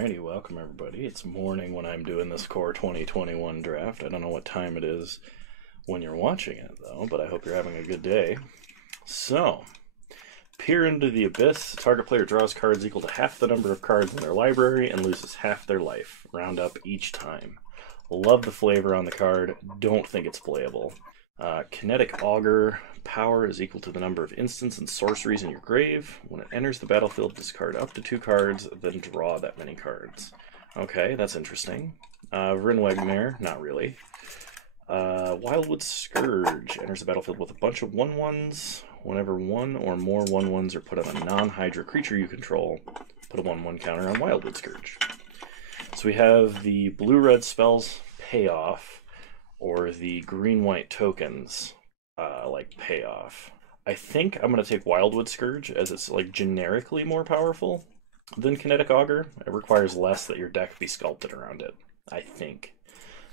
Alrighty, welcome everybody. It's morning when I'm doing this Core 2021 draft. I don't know what time it is when you're watching it though, but I hope you're having a good day. So, peer into the abyss. Target player draws cards equal to half the number of cards in their library and loses half their life. Round up each time. Love the flavor on the card. Don't think it's playable. Kinetic Augur. Power is equal to the number of instants and sorceries in your grave. When it enters the battlefield, discard up to 2 cards, then draw that many cards. Okay, that's interesting. Vrinwegmare, not really. Wildwood Scourge enters the battlefield with a bunch of 1/1s. Whenever one or more 1/1s are put on a non-Hydra creature you control, put a 1/1 counter on Wildwood Scourge. So we have the blue-red spells payoff, or the green-white tokens like payoff. I think I'm going to take Wildwood Scourge as it's like generically more powerful than Kinetic Augur. It requires less that your deck be sculpted around it, I think.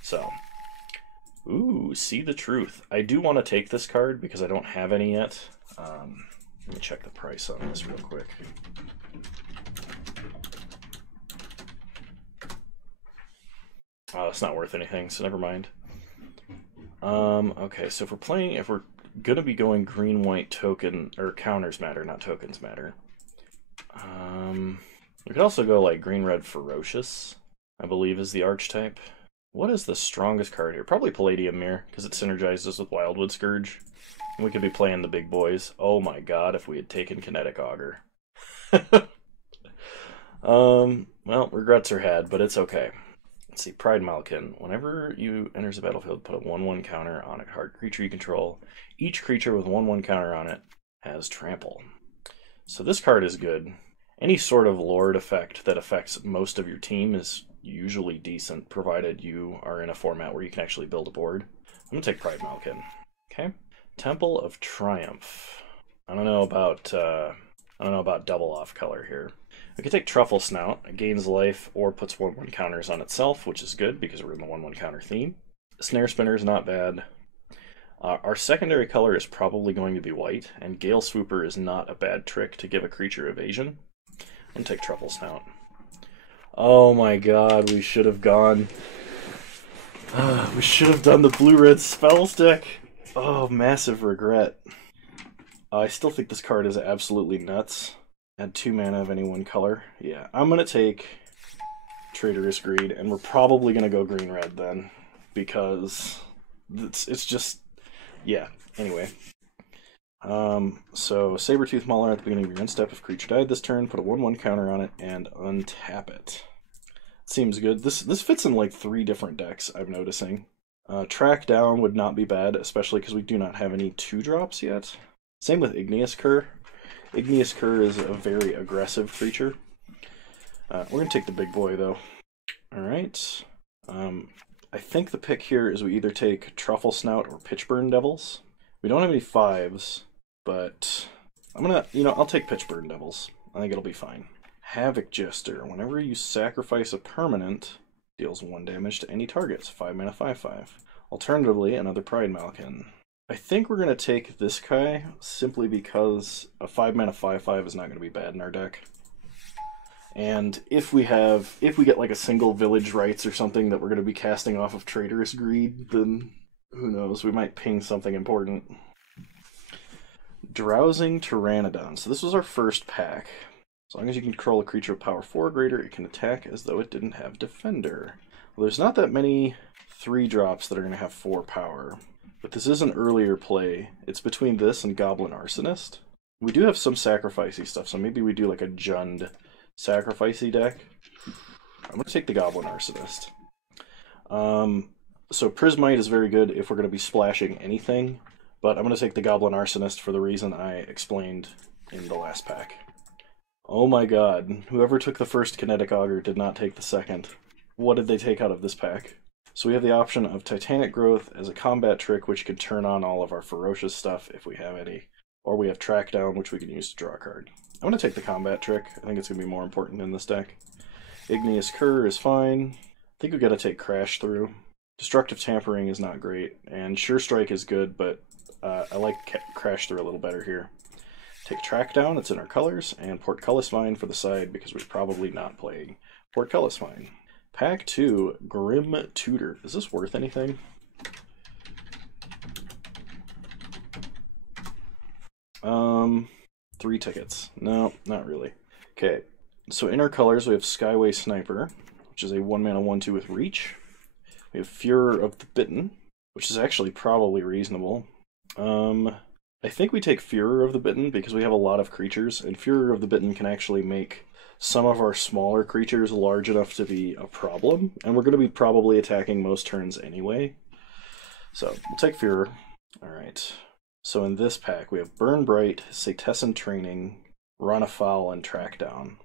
So, ooh, See the Truth. I do want to take this card because I don't have any yet. Let me check the price on this real quick. Oh, it's not worth anything, so never mind. Okay, so if we're gonna be going green-white token, or counters matter, not tokens matter. We could also go like green-red ferocious, I believe is the archetype. What is the strongest card here? Probably Palladium Mirror, because it synergizes with Wildwood Scourge. And we could be playing the big boys. Oh my god, if we had taken Kinetic Augur. Well, regrets are had, but it's okay. Let's see, Pride Malkin. Whenever you enters the battlefield, put a 1/1 counter on a card creature you control. Each creature with 1/1 counter on it has trample. So this card is good. Any sort of Lord effect that affects most of your team is usually decent, provided you are in a format where you can actually build a board. I'm gonna take Pride Malkin. Okay. Temple of Triumph. I don't know about double off color here. We can take Truffle Snout. It gains life or puts 1/1 counters on itself, which is good because we're in the 1/1 counter theme. Snare Spinner is not bad. Our secondary color is probably going to be white, and Gale Swooper is not a bad trick to give a creature evasion. I'm going to take Truffle Snout. Oh my god, we should have gone... we should have done the blue-red spells deck. Oh, massive regret. I still think this card is absolutely nuts. Add 2 mana of any one color. Yeah, I'm going to take Traitorous Greed, and we're probably going to go green-red then, because it's just... yeah, anyway. So, Sabertooth Mauler at the beginning of your end step. If creature died this turn, put a 1/1 counter on it and untap it. Seems good. This fits in like 3 different decks, I'm noticing. Track Down would not be bad, especially because we do not have any 2-drops yet. Same with Igneous Cur. Igneous Cur is a very aggressive creature. We're going to take the big boy, though. Alright. I think the pick here is we either take Truffle Snout or Pitchburn Devils. We don't have any 5s, but I'm going to, I'll take Pitchburn Devils. I think it'll be fine. Havoc Jester. Whenever you sacrifice a permanent, deals 1 damage to any targets. 5 mana, 5/5. Alternatively, another Pride Malkin. I think we're going to take this guy simply because a 5 mana 5/5 is not going to be bad in our deck. And if we get like a single Village Rites or something that we're going to be casting off of Traitorous Greed, then who knows, we might ping something important. Drowsing Pteranodon. So this was our first pack. As long as you can control a creature with power 4 or greater, it can attack as though it didn't have Defender. Well, there's not that many 3-drops that are going to have 4 power. But this is an earlier play. It's between this and Goblin Arsonist. We do have some sacrificey stuff, so maybe we do like a Jund sacrificey deck. I'm going to take the Goblin Arsonist. So Prismite is very good if we're going to be splashing anything, but I'm going to take the Goblin Arsonist for the reason I explained in the last pack. Oh my god, whoever took the first Kinetic Augur did not take the second. What did they take out of this pack? So we have the option of Titanic Growth as a combat trick, which could turn on all of our ferocious stuff if we have any. Or we have Track Down, which we can use to draw a card. I'm going to take the combat trick. I think it's going to be more important in this deck. Igneous Cur is fine. I think we've got to take Crash Through. Destructive Tampering is not great, and Sure Strike is good, but I like Crash Through a little better here. Take Track Down, it's in our colors, and Portcullis Mine for the side because we're probably not playing Portcullis Mine. Pack 2, Grim Tutor. Is this worth anything? Three tickets. No, not really. Okay, so in our colors we have Skyway Sniper, which is a 1-mana 1/2 with Reach. We have Furor of the Bitten, which is actually probably reasonable. I think we take Furor of the Bitten because we have a lot of creatures, and Furor of the Bitten can actually make some of our smaller creatures large enough to be a problem, and we're going to be probably attacking most turns anyway. So we'll take Furor. Alright. So in this pack, we have Burn Bright, Satessan Training, Run Afoul, and Track Down.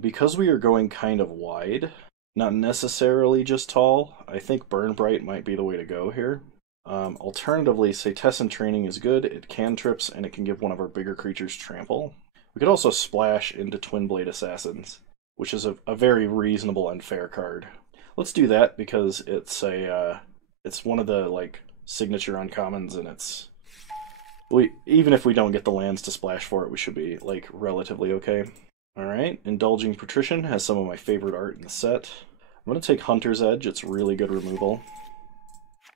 Because we are going kind of wide, not necessarily just tall, I think Burn Bright might be the way to go here. Alternatively, Satessan Training is good, it cantrips, and it can give one of our bigger creatures trample. We could also splash into Twin Blade Assassins, which is a very reasonable and fair card. Let's do that because it's one of the like signature uncommons, and even if we don't get the lands to splash for it, we should be like relatively okay. Alright, Indulging Patrician has some of my favorite art in the set. I'm going to take Hunter's Edge, it's really good removal.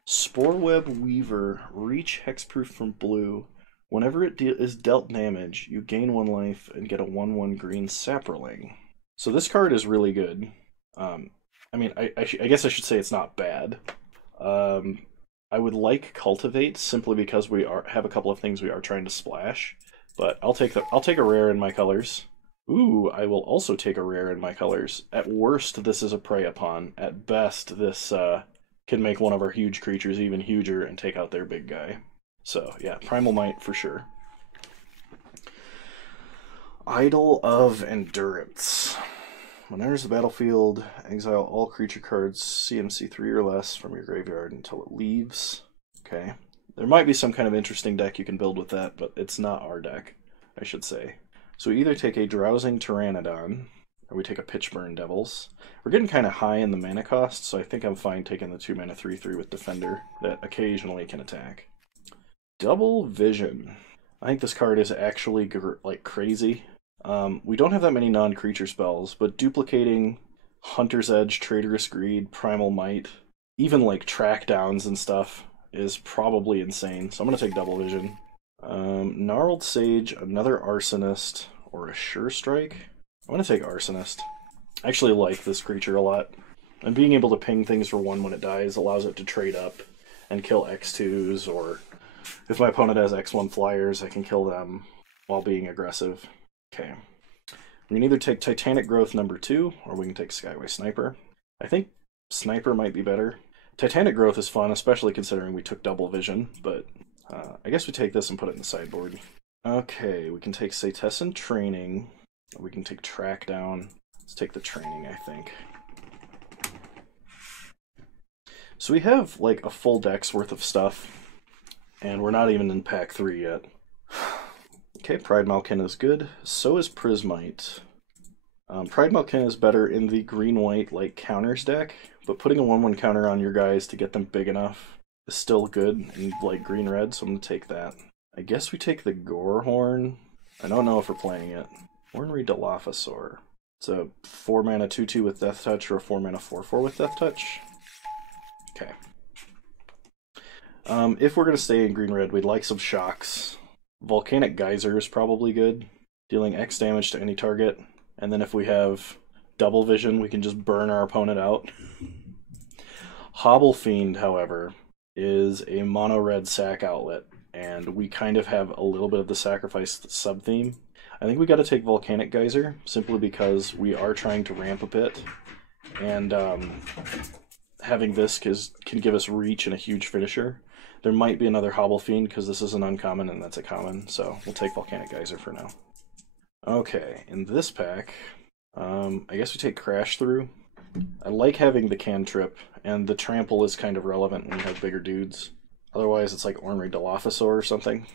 Sporeweb Weaver, Reach Hexproof from blue. Whenever it is dealt damage, you gain 1 life and get a 1/1 green Saproling. So this card is really good. I mean, I guess I should say it's not bad. I would like Cultivate simply because we have a couple of things we are trying to splash, but I'll take a rare in my colors. Ooh, I will also take a rare in my colors. At worst, this is a Prey Upon. At best, this can make one of our huge creatures even huger and take out their big guy. So yeah, Primal Might for sure. Idol of Endurance. When enters the battlefield, exile all creature cards CMC 3 or less from your graveyard until it leaves. Okay. There might be some kind of interesting deck you can build with that, but it's not our deck, I should say. So we either take a Drowsing Pteranodon, or we take a Pitchburn Devils. We're getting kind of high in the mana cost, so I think I'm fine taking the 2-mana 3/3 with Defender that occasionally can attack. Double Vision. I think this card is actually like crazy. We don't have that many non-creature spells, but duplicating Hunter's Edge, Traitorous Greed, Primal Might, even like Track Downs and stuff is probably insane. So I'm going to take Double Vision. Gnarled Sage, another Arsonist, or a Sure Strike. I'm going to take Arsonist. I actually like this creature a lot. And being able to ping things for 1 when it dies allows it to trade up and kill X2s, or if my opponent has X1 flyers, I can kill them while being aggressive. Okay. We can either take Titanic Growth #2, or we can take Skyway Sniper. I think Sniper might be better. Titanic Growth is fun, especially considering we took Double Vision, but I guess we take this and put it in the sideboard. Okay, we can take Satessan Training, or we can take Track Down. Let's take the Training, I think. So we have like a full deck's worth of stuff, and we're not even in pack 3 yet. Okay, Pride Malkin is good. So is Prismite. Pride Malkin is better in the green-white like counters deck, but putting a 1/1 counter on your guys to get them big enough is still good in like green-red, so I'm going to take that. I guess we take the Gorehorn. I don't know if we're playing it. Ornery Dilophosaur. It's a 4-mana 2/2 with Death Touch, or a 4-mana 4/4 with Death Touch. Okay. If we're going to stay in green-red, we'd like some shocks. Volcanic Geyser is probably good, dealing X damage to any target. And then if we have Double Vision, we can just burn our opponent out. Hobble Fiend, however, is a mono-red sack outlet, and we kind of have a little bit of the sacrifice sub-theme. I think we got to take Volcanic Geyser, simply because we are trying to ramp a bit, and having this can give us reach and a huge finisher. There might be another Hobble Fiend, because this is an uncommon and that's a common, so we'll take Volcanic Geyser for now. Okay, in this pack, I guess we take Crash Through. I like having the cantrip, and the trample is kind of relevant when you have bigger dudes. Otherwise, it's like Ornery Dilophosaur or something.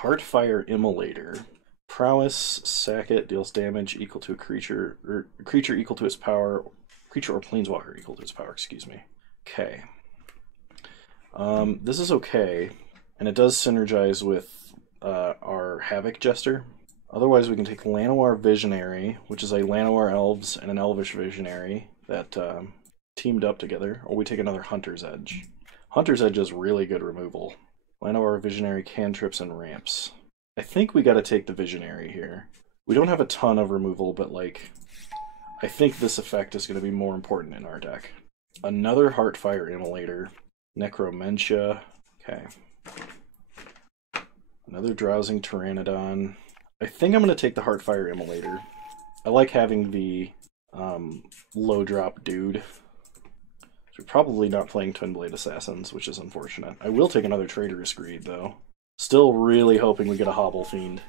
Heartfire Immolator. Prowess, sack it, deals damage equal to a creature, or creature equal to its power, creature or planeswalker equal to its power, excuse me. Okay. This is okay, and it does synergize with our Havoc Jester. Otherwise, we can take Llanowar Visionary, which is a Llanowar Elves and an Elvish Visionary that teamed up together, or we take another Hunter's Edge. Hunter's Edge is really good removal. Llanowar Visionary cantrips and ramps. I think we gotta take the Visionary here. We don't have a ton of removal, but like, I think this effect is gonna be more important in our deck. Another Heartfire Immolator. Necromentia. Okay. Another Drowsing Pteranodon. I think I'm gonna take the Heartfire Immolator. I like having the low drop dude. So we're probably not playing Twin Blade Assassins, which is unfortunate. I will take another Traitorous Greed, though. Still really hoping we get a Hobble Fiend.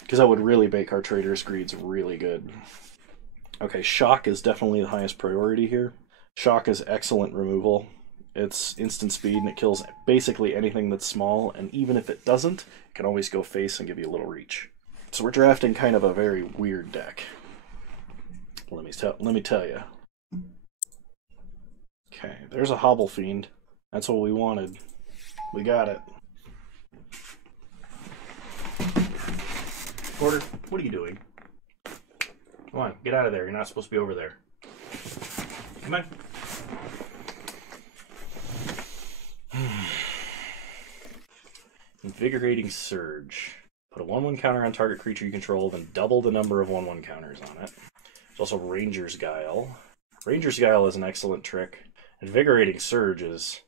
Because that would really make our Traitorous Greeds really good. Okay, Shock is definitely the highest priority here. Shock is excellent removal. It's instant speed and it kills basically anything that's small, and even if it doesn't, it can always go face and give you a little reach. So we're drafting kind of a very weird deck. Let me tell you. Okay, there's a Hobble Fiend. That's what we wanted. We got it. Porter, what are you doing? Come on, get out of there. You're not supposed to be over there. Come on. Invigorating Surge. Put a 1/1 counter on target creature you control, then double the number of 1/1 counters on it. There's also Ranger's Guile. Ranger's Guile is an excellent trick. Invigorating Surge is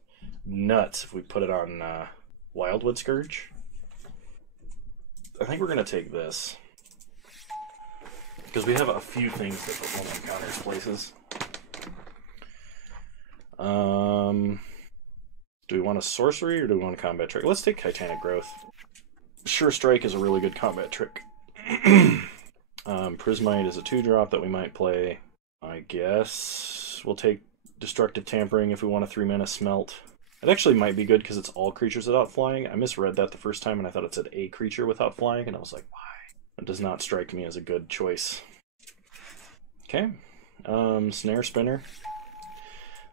nuts if we put it on Wildwood Scourge. I think we're going to take this. Because we have a few things that put 1/1 counters places. Do we want a sorcery or do we want a combat trick? Let's take Titanic Growth. Sure Strike is a really good combat trick. Prismite is a 2-drop that we might play. I guess we'll take Destructive Tampering if we want a 3-mana Smelt. It actually might be good because it's all creatures without flying. I misread that the first time and I thought it said a creature without flying, and I was like, why? That does not strike me as a good choice. Okay. Snare Spinner.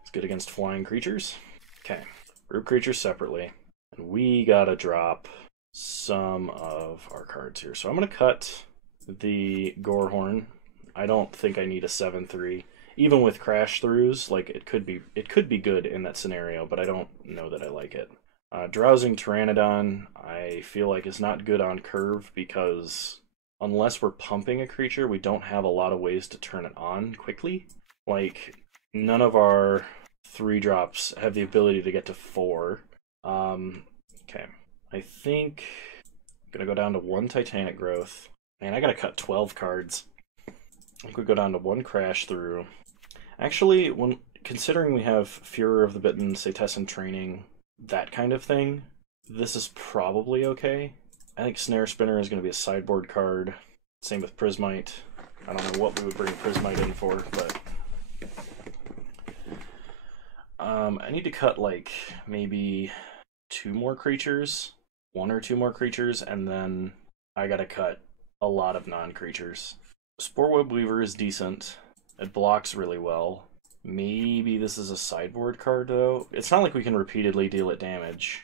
It's good against flying creatures. Okay. Group creatures separately. And we gotta drop some of our cards here. So I'm gonna cut the Gorehorn. I don't think I need a 7/3. Even with crash throughs, like it could be good in that scenario, but I don't know that I like it. Drowsing Pteranodon, I feel like is not good on curve because unless we're pumping a creature, we don't have a lot of ways to turn it on quickly. Like none of our 3-drops have the ability to get to 4. Okay, I think I'm gonna go down to 1 Titanic Growth. Man, I gotta cut 12 cards. I think we go down to 1 Crash Through. Actually, when considering we have Furor of the Bitten, Setessan Training, that kind of thing, this is probably okay. I think Snare Spinner is going to be a sideboard card. Same with Prismite. I don't know what we would bring Prismite in for, but I need to cut like maybe 2 more creatures, 1 or 2 more creatures, and then I gotta cut a lot of non-creatures. Sporeweb Weaver is decent. It blocks really well. Maybe this is a sideboard card, though. It's not like we can repeatedly deal it damage.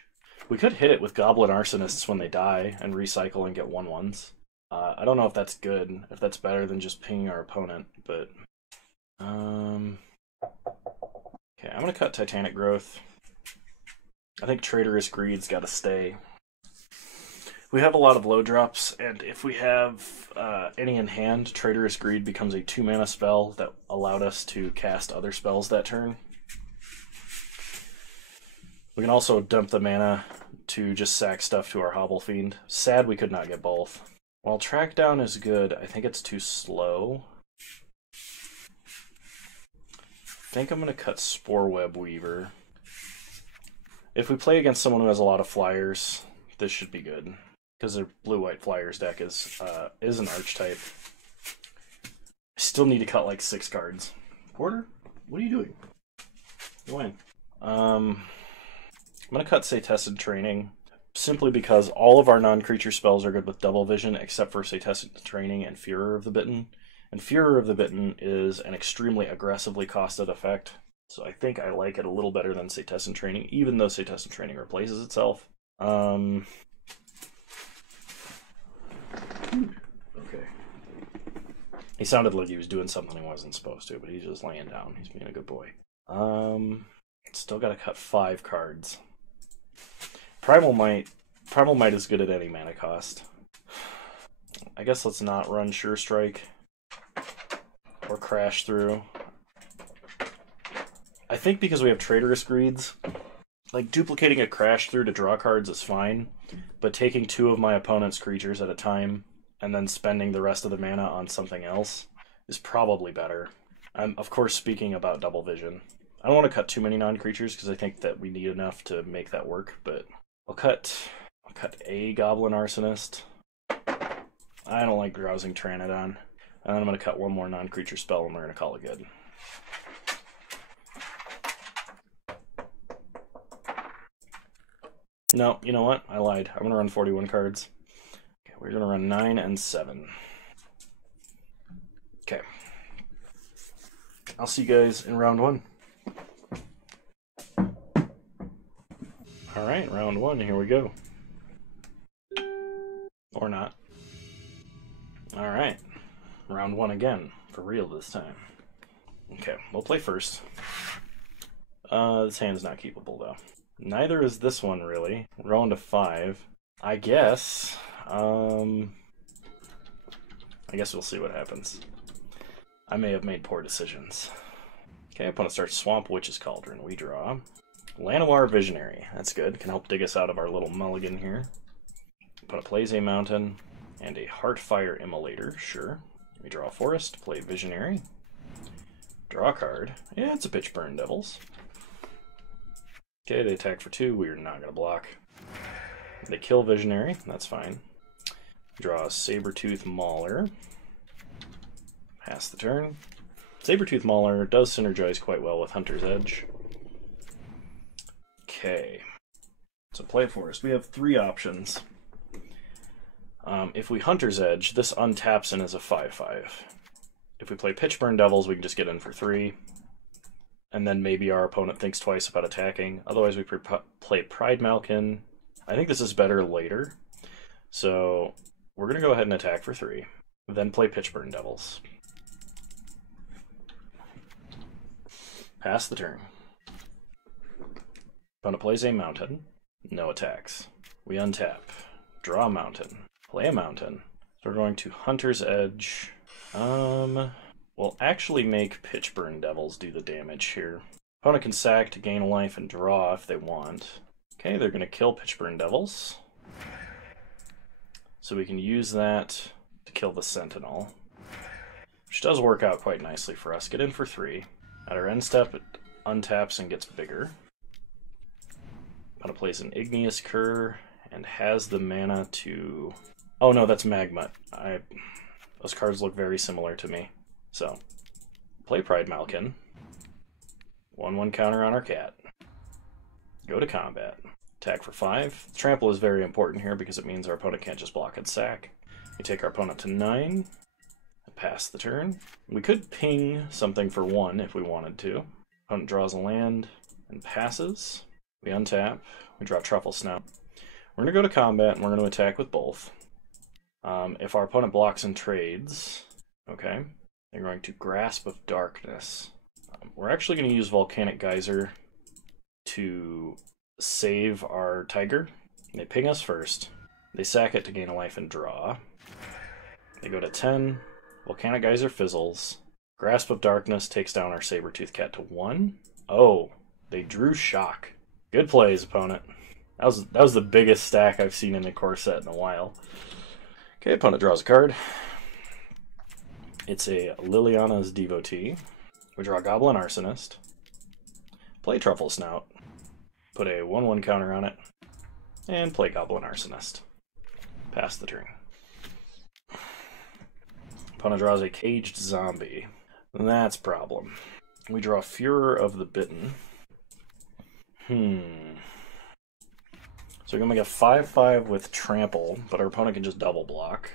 We could hit it with Goblin Arsonists when they die and recycle and get 1/1s. I don't know if that's good, if that's better than just pinging our opponent, but... Okay, I'm going to cut Titanic Growth. I think Traitorous Greed's got to stay. We have a lot of low drops, and if we have any in hand, Traitorous Greed becomes a 2-mana spell that allowed us to cast other spells that turn. We can also dump the mana to just sack stuff to our Hobble Fiend. Sad we could not get both. While Track Down is good, I think it's too slow. I think I'm going to cut Sporeweb Weaver. If we play against someone who has a lot of flyers, this should be good. Because their blue-white flyers deck is an archetype. I still need to cut like 6 cards. Porter, what are you doing? You win. I'm going to cut Setessan Training, simply because all of our non-creature spells are good with double vision, except for Setessan Training and Furor of the Bitten. And Furor of the Bitten is an extremely aggressively costed effect, so I think I like it a little better than Setessan Training, even though Setessan Training replaces itself. He sounded like he was doing something he wasn't supposed to, but he's just laying down. He's being a good boy. Still got to cut 5 cards. Primal Might is good at any mana cost. I guess let's not run Sure Strike or Crash Through. I think because we have Traitorous Greeds, like duplicating a Crash Through to draw cards is fine, but taking 2 of my opponent's creatures at a time and then spending the rest of the mana on something else is probably better. I'm, of course, speaking about Double Vision. I don't want to cut too many non-creatures because I think that we need enough to make that work, but I'll cut a Goblin Arsonist. I don't like Drowsing Pteranodon. And then I'm going to cut 1 more non-creature spell and we're going to call it good. No, you know what? I lied. I'm going to run 41 cards. Okay, we're going to run 9 and 7. Okay. I'll see you guys in round 1. Alright, round 1, here we go. Or not. Alright, round 1 again, for real this time. Okay, we'll play first. This hand's not keepable, though. Neither is this one, really. We're going to 5. I guess we'll see what happens. I may have made poor decisions. Okay, opponent starts Swamp Witch's Cauldron. We draw Llanowar Visionary. That's good. Can help dig us out of our little mulligan here. Opponent plays a mountain and a Heartfire Immolator. Sure. We draw a forest, play Visionary. Draw a card. Yeah, it's a Pitchburn Devils. Okay, they attack for 2. We're not going to block. They kill Visionary. That's fine. Draw a Sabertooth Mauler. Pass the turn. Sabertooth Mauler does synergize quite well with Hunter's Edge. Okay. So play Forest. We have 3 options. If we Hunter's Edge, this untaps in as a 5/5. If we play Pitchburn Devils, we can just get in for 3. And then maybe our opponent thinks twice about attacking. Otherwise, we play Pride Malkin. I think this is better later. So we're going to go ahead and attack for 3. Then play Pitchburn Devils. Pass the turn. Opponent plays a mountain. No attacks. We untap. Draw a mountain. Play a mountain. So we're going to Hunter's Edge. We'll actually make Pitchburn Devils do the damage here. Opponent can sack to gain a life and draw if they want. Okay, they're going to kill Pitchburn Devils. So we can use that to kill the Sentinel. Which does work out quite nicely for us. Get in for 3. At our end step, it untaps and gets bigger. Opponent plays an Igneous Cur and has the mana to... Oh no, that's Magma. Those cards look very similar to me. So, play Pride Malkin. 1/1 counter on our cat. Go to combat. Attack for 5. Trample is very important here because it means our opponent can't just block and sack. We take our opponent to 9. And pass the turn. We could ping something for 1 if we wanted to. Opponent draws a land and passes. We untap. We draw Truffle Snout. We're going to go to combat and we're going to attack with both. If our opponent blocks and trades, okay, they're going to Grasp of Darkness. We're actually going to use Volcanic Geyser to save our Tiger. They ping us first. They sack it to gain a life and draw. They go to 10. Volcanic Geyser fizzles. Grasp of Darkness takes down our Sabertooth Cat to 1. Oh, they drew Shock. Good plays, opponent. That was the biggest stack I've seen in a core set in a while. Okay, opponent draws a card. It's a Liliana's Devotee. We draw Goblin Arsonist. Play Truffle Snout. Put a 1/1 counter on it. And play Goblin Arsonist. Pass the turn. Opponent draws a Caged Zombie. That's a problem. We draw Furor of the Bitten. So we're going to make a 5/5 with Trample, but our opponent can just double block.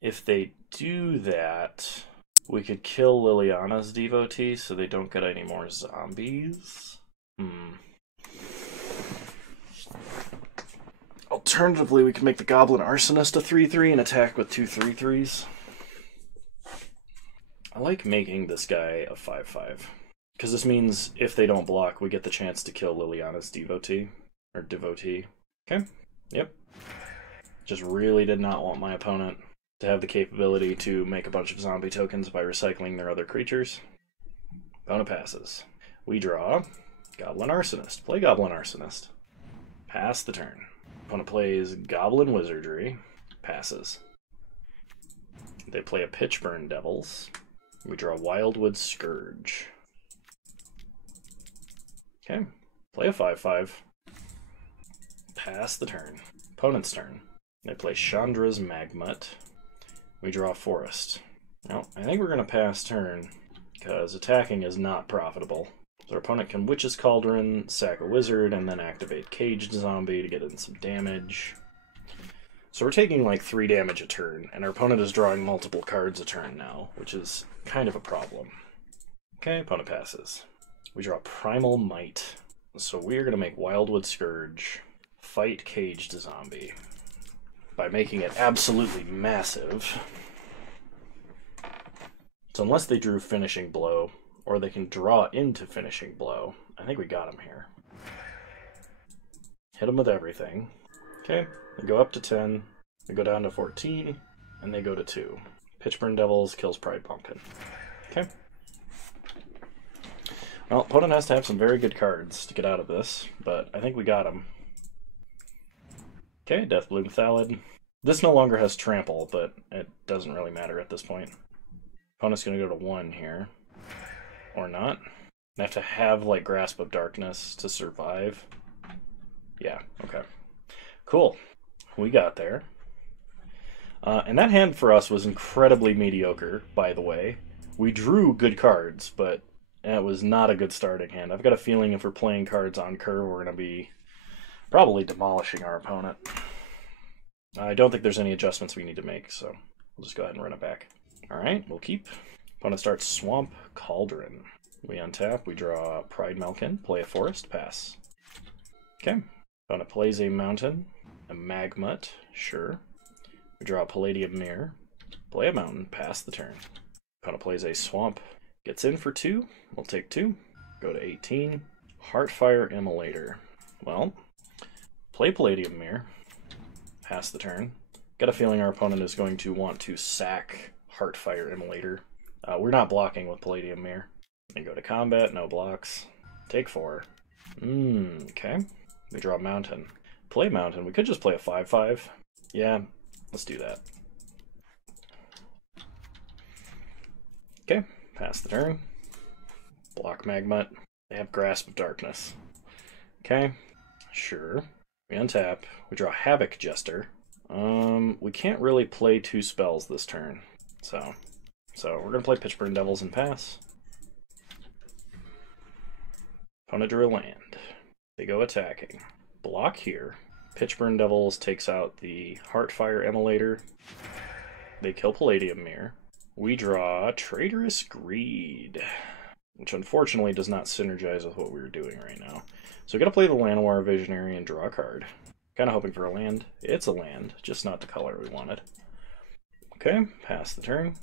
If they do that, we could kill Liliana's Devotee so they don't get any more zombies. Alternatively, we can make the Goblin Arsonist a 3/3 and attack with 2 3/3s. like making this guy a 5/5. Because this means if they don't block, we get the chance to kill Liliana's devotee. Or devotee. Okay. Yep. Just really did not want my opponent to have the capability to make a bunch of zombie tokens by recycling their other creatures. Opponent passes. We draw Goblin Arsonist. Play Goblin Arsonist. Pass the turn. Opponent plays Goblin Wizardry. Passes. They play a Pitchburn Devils. We draw Wildwood Scourge. Okay. Play a 5/5. Pass the turn. Opponent's turn. They play Chandra's Magmut. We draw Forest. Well, I think we're going to pass turn, because attacking is not profitable. So our opponent can Witch's Cauldron, sack a wizard, and then activate Caged Zombie to get in some damage. So we're taking like 3 damage a turn, and our opponent is drawing multiple cards a turn now, which is kind of a problem. Okay, opponent passes. We draw Primal Might. So we're going to make Wildwood Scourge fight Caged Zombie by making it absolutely massive. So unless they drew Finishing Blow, or they can draw into Finishing Blow, I think we got him here. Hit him with everything. Okay, they go up to 10, they go down to 14, and they go to 2. Pitchburn Devils kills Pride Pumpkin. Okay. Well, opponent has to have some very good cards to get out of this, but I think we got him. Okay, Deathbloom Thallid. This no longer has Trample, but it doesn't really matter at this point. Opponent's going to go to 1 here. Or not. I have to have, like, Grasp of Darkness to survive. Yeah, okay. Cool. We got there. And that hand for us was incredibly mediocre, by the way. We drew good cards, but it was not a good starting hand. I've got a feeling if we're playing cards on curve, we're going to be probably demolishing our opponent. I don't think there's any adjustments we need to make, so we'll just go ahead and run it back. Alright, we'll keep. Opponent starts Swamp Cauldron. We untap, we draw Pride Malkin, play a Forest, pass. Okay. Opponent plays a Mountain, a Magmut, sure. We draw a Palladium Mirror, play a Mountain, pass the turn. Opponent plays a Swamp, gets in for 2, we'll take 2, go to 18. Heartfire Immolator. Well, play Palladium Mirror, pass the turn. Got a feeling our opponent is going to want to sack Heartfire Immolator. We're not blocking with Palladium Mirror. Then go to combat, no blocks. Take 4. Okay. We draw Mountain. Play Mountain. We could just play a 5/5. Yeah, let's do that. Okay, pass the turn. Block Magmut. They have Grasp of Darkness. Okay, sure. We untap. We draw Havoc Jester. We can't really play 2 spells this turn. So we're going to play Pitchburn Devils and pass. Opponent drew a land. They go attacking. Block here. Pitchburn Devils takes out the Heartfire Immolator. They kill Palladium Mirror. We draw Traitorous Greed, which unfortunately does not synergize with what we were doing right now. So we got to play the Llanowar Visionary and draw a card. Kind of hoping for a land. It's a land, just not the color we wanted. Okay, pass the turn.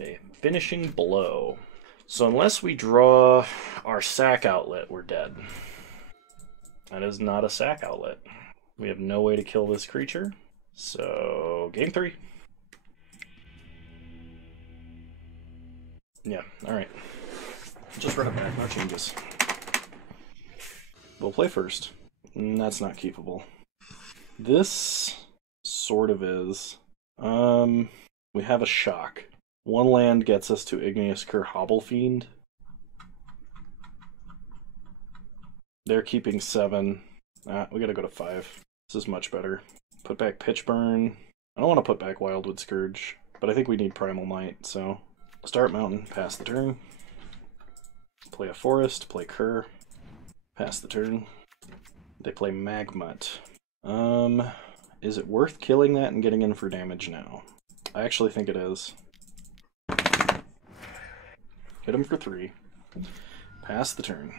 A Finishing Blow. So unless we draw our sack outlet, we're dead. That is not a sack outlet. We have no way to kill this creature. So, game 3. Yeah, alright. Just run it back, no changes. We'll play first. That's not keepable. This sort of is. We have a shock. 1 land gets us to Igneous Cur Hobblefiend. They're keeping 7. We gotta go to 5. This is much better. Put back Pitchburn. I don't want to put back Wildwood Scourge, but I think we need Primal Might, so start Mountain, pass the turn. Play a Forest, play Cur, pass the turn. They play Magmut. Is it worth killing that and getting in for damage now? I actually think it is. Hit him for 3. Pass the turn.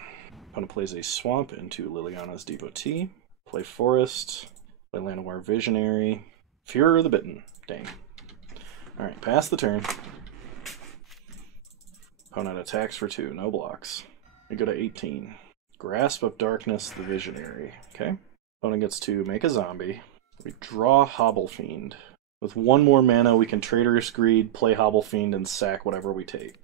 Opponent plays a Swamp into Liliana's Devotee. Play Forest. Play Llanowar Visionary. Fury of the Bitten. Dang. Alright, pass the turn. Opponent attacks for 2, no blocks. We go to 18. Grasp of Darkness, the Visionary. Okay. Opponent gets to make a zombie. We draw Hobble Fiend. With 1 more mana, we can Traitorous Greed, play Hobble Fiend, and sack whatever we take.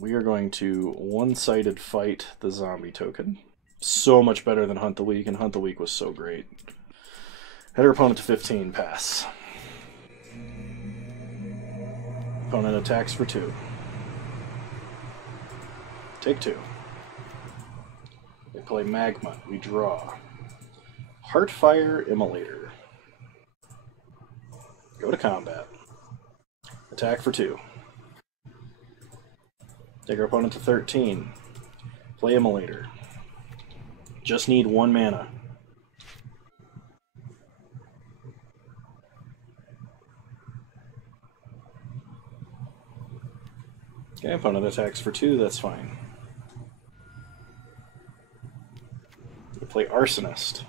We are going to one-sided fight the zombie token. So much better than Hunt the Weak, and Hunt the Weak was so great. Head our opponent to 15, pass. Opponent attacks for 2. Take 2. They play Magma. We draw. Heartfire Immolator. Go to combat. Attack for 2. Take our opponent to 13. Play Immolator. Just need 1 mana. Okay, opponent attacks for 2, that's fine. We play Arsonist.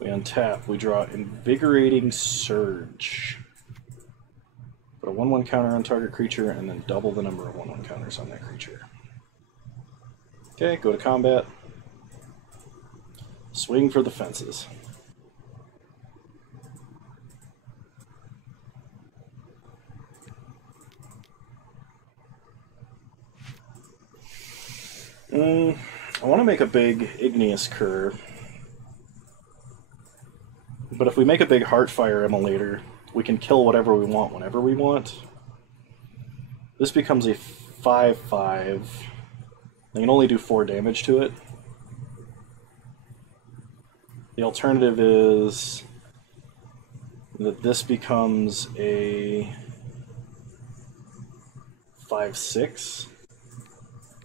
We untap, we draw Invigorating Surge. Put a 1/1 counter on target creature, and then double the number of 1/1 counters on that creature. Okay, go to combat. Swing for the fences. I want to make a big Igneous Curve. But if we make a big Heartfire Immolator, we can kill whatever we want whenever we want. This becomes a 5/5. I can only do 4 damage to it. The alternative is that this becomes a 5/6.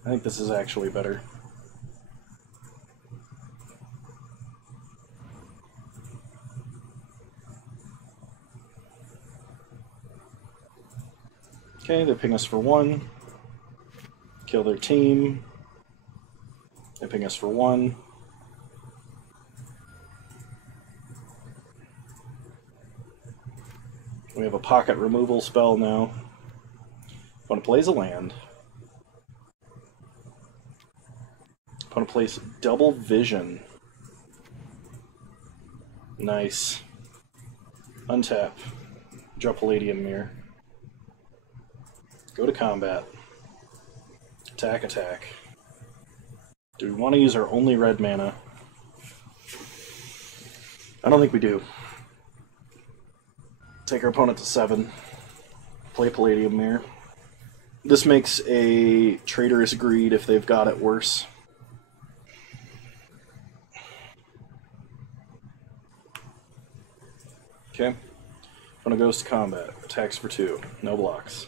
I think this is actually better. Okay, they ping us for 1. Kill their team. They ping us for 1. We have a pocket removal spell now. Opponent plays a land. Opponent plays Double Vision. Nice. Untap. Draw Palladium Mirror. Go to combat. Attack, attack. Do we want to use our only red mana? I don't think we do. Take our opponent to 7. Play Palladium Mirror. This makes a Traitorous Greed if they've got it worse. Okay. Opponent goes to combat. Attacks for 2. No blocks.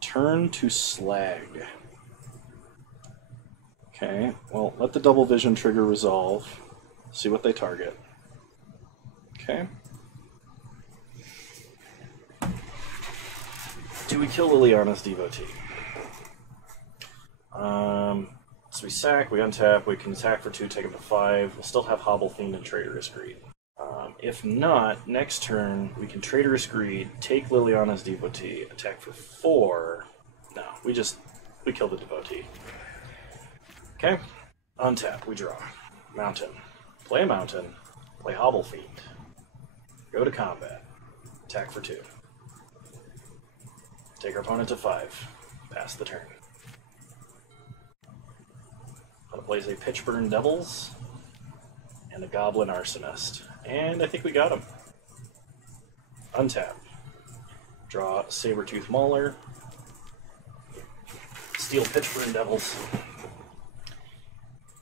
Turn to Slag. Okay, well, let the Double Vision trigger resolve. See what they target. Okay. Do we kill Liliana's Devotee? So we sack, we untap, we can attack for 2, take him to 5. We'll still have Hobble Fiend and Traitorous Greed. If not, next turn we can Traitorous Greed, take Liliana's Devotee, attack for 4. No, we kill the Devotee. Okay, untap, we draw. Mountain. Play a Mountain, play Hobble Fiend. Go to combat. Attack for 2. Take our opponent to 5. Pass the turn. Opponent plays a Pitchburn Devils and a Goblin Arsonist. And I think we got him. Untap. Draw Sabertooth Mauler. Steal Pitchburn Devils.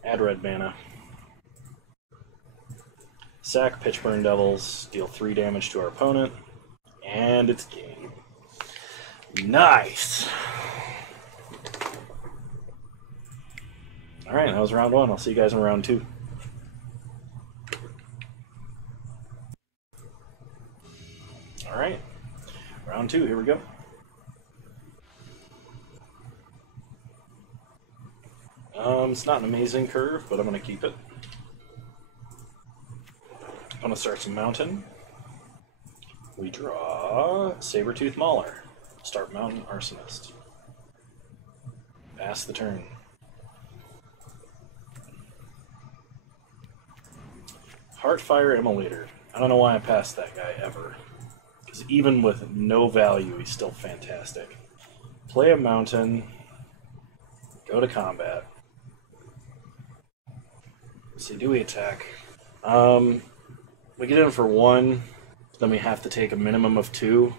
Add red mana. Sack Pitchburn Devils. Deal 3 damage to our opponent. And it's game. Nice! Alright, that was round 1. I'll see you guys in round 2. Alright, round 2, here we go. It's not an amazing curve, but I'm going to keep it. I'm going to start some Mountain. We draw Sabertooth Mauler. Start Mountain Arsonist. Pass the turn. Heartfire Immolator. I don't know why I passed that guy ever. Because even with no value, he's still fantastic. Play a mountain. Go to combat. Let's see, do we attack? We get in for 1, then we have to take a minimum of 2.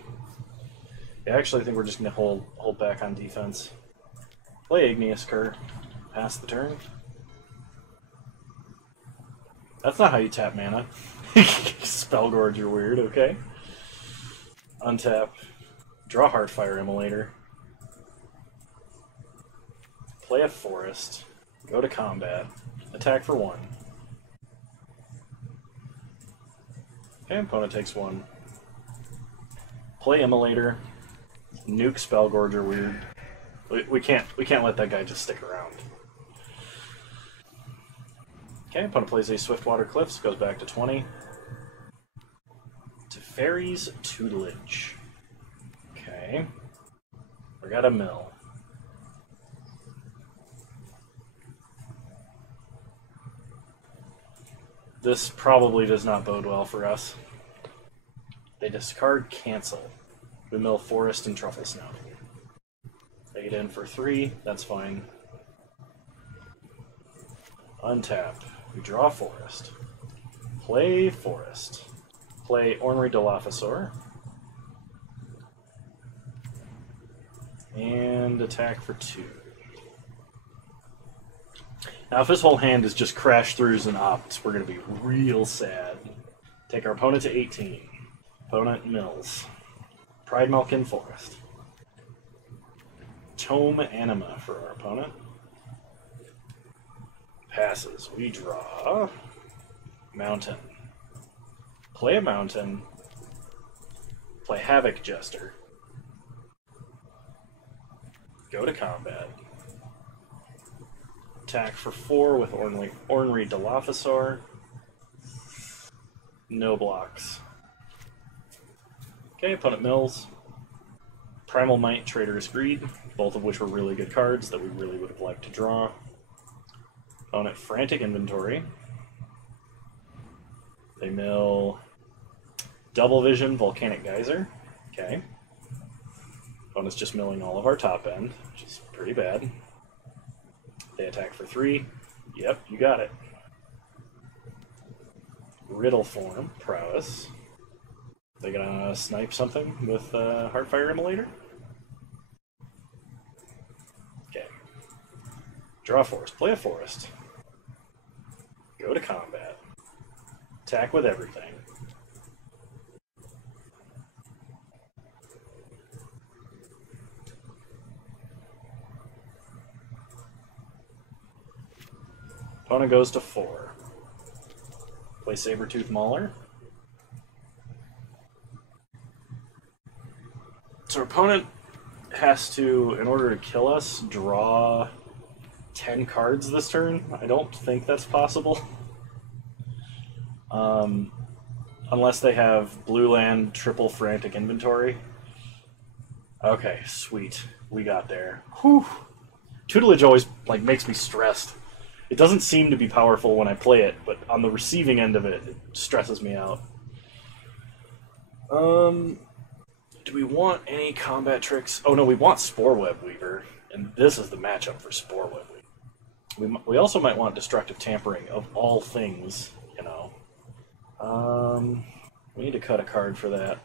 Yeah, actually, I think we're just going to hold back on defense. Play Igneous Cur. Pass the turn. That's not how you tap mana. Spellgorge, you're weird, okay. Untap. Draw Heartfire Immolator. Play a Forest. Go to combat. Attack for 1. Okay, opponent takes 1. Play Immolator. Nuke Spellgorge, you're weird. We can't let that guy just stick around. Okay, opponent plays a Swiftwater Cliffs, goes back to 20. Teferi's Tutelage. Okay. We got a mill. This probably does not bode well for us. They discard Cancel. We mill Forest and Truffle Snout. They get in for 3, that's fine. Untap. We draw Forest. Play Forest. Play Ornery Dilophosaur. And attack for 2. Now if this whole hand is just crash throughs and opts, we're going to be real sad. Take our opponent to 18. Opponent mills. Pride Malkin Forest. Tome Anima for our opponent. Passes. We draw Mountain. Play a Mountain. Play Havoc Jester. Go to combat. Attack for 4 with Ornery Dilophosaur. No blocks. Okay, opponent mills. Primal Might, Traitorous Greed, both of which were really good cards that we really would have liked to draw. Opponent Frantic Inventory. They mill Double Vision, Volcanic Geyser. Okay. Opponent's just milling all of our top end, which is pretty bad. They attack for 3. Yep, you got it. Riddle Form, Prowess. They gonna snipe something with Heartfire Immolator? Okay. Draw a Forest. Play a Forest. Go to combat. Attack with everything. Opponent goes to 4. Play Sabertooth Mauler. So our opponent has to, in order to kill us, draw 10 cards this turn. I don't think that's possible. Unless they have blue land, triple Frantic Inventory. Okay, sweet. We got there. Whew. Tutelage always makes me stressed. It doesn't seem to be powerful when I play it, but on the receiving end of it, it stresses me out. Do we want any combat tricks? Oh no, we want Sporeweb Weaver, and this is the matchup for Sporeweb Weaver. We also might want Destructive Tampering, of all things, you know. We need to cut a card for that.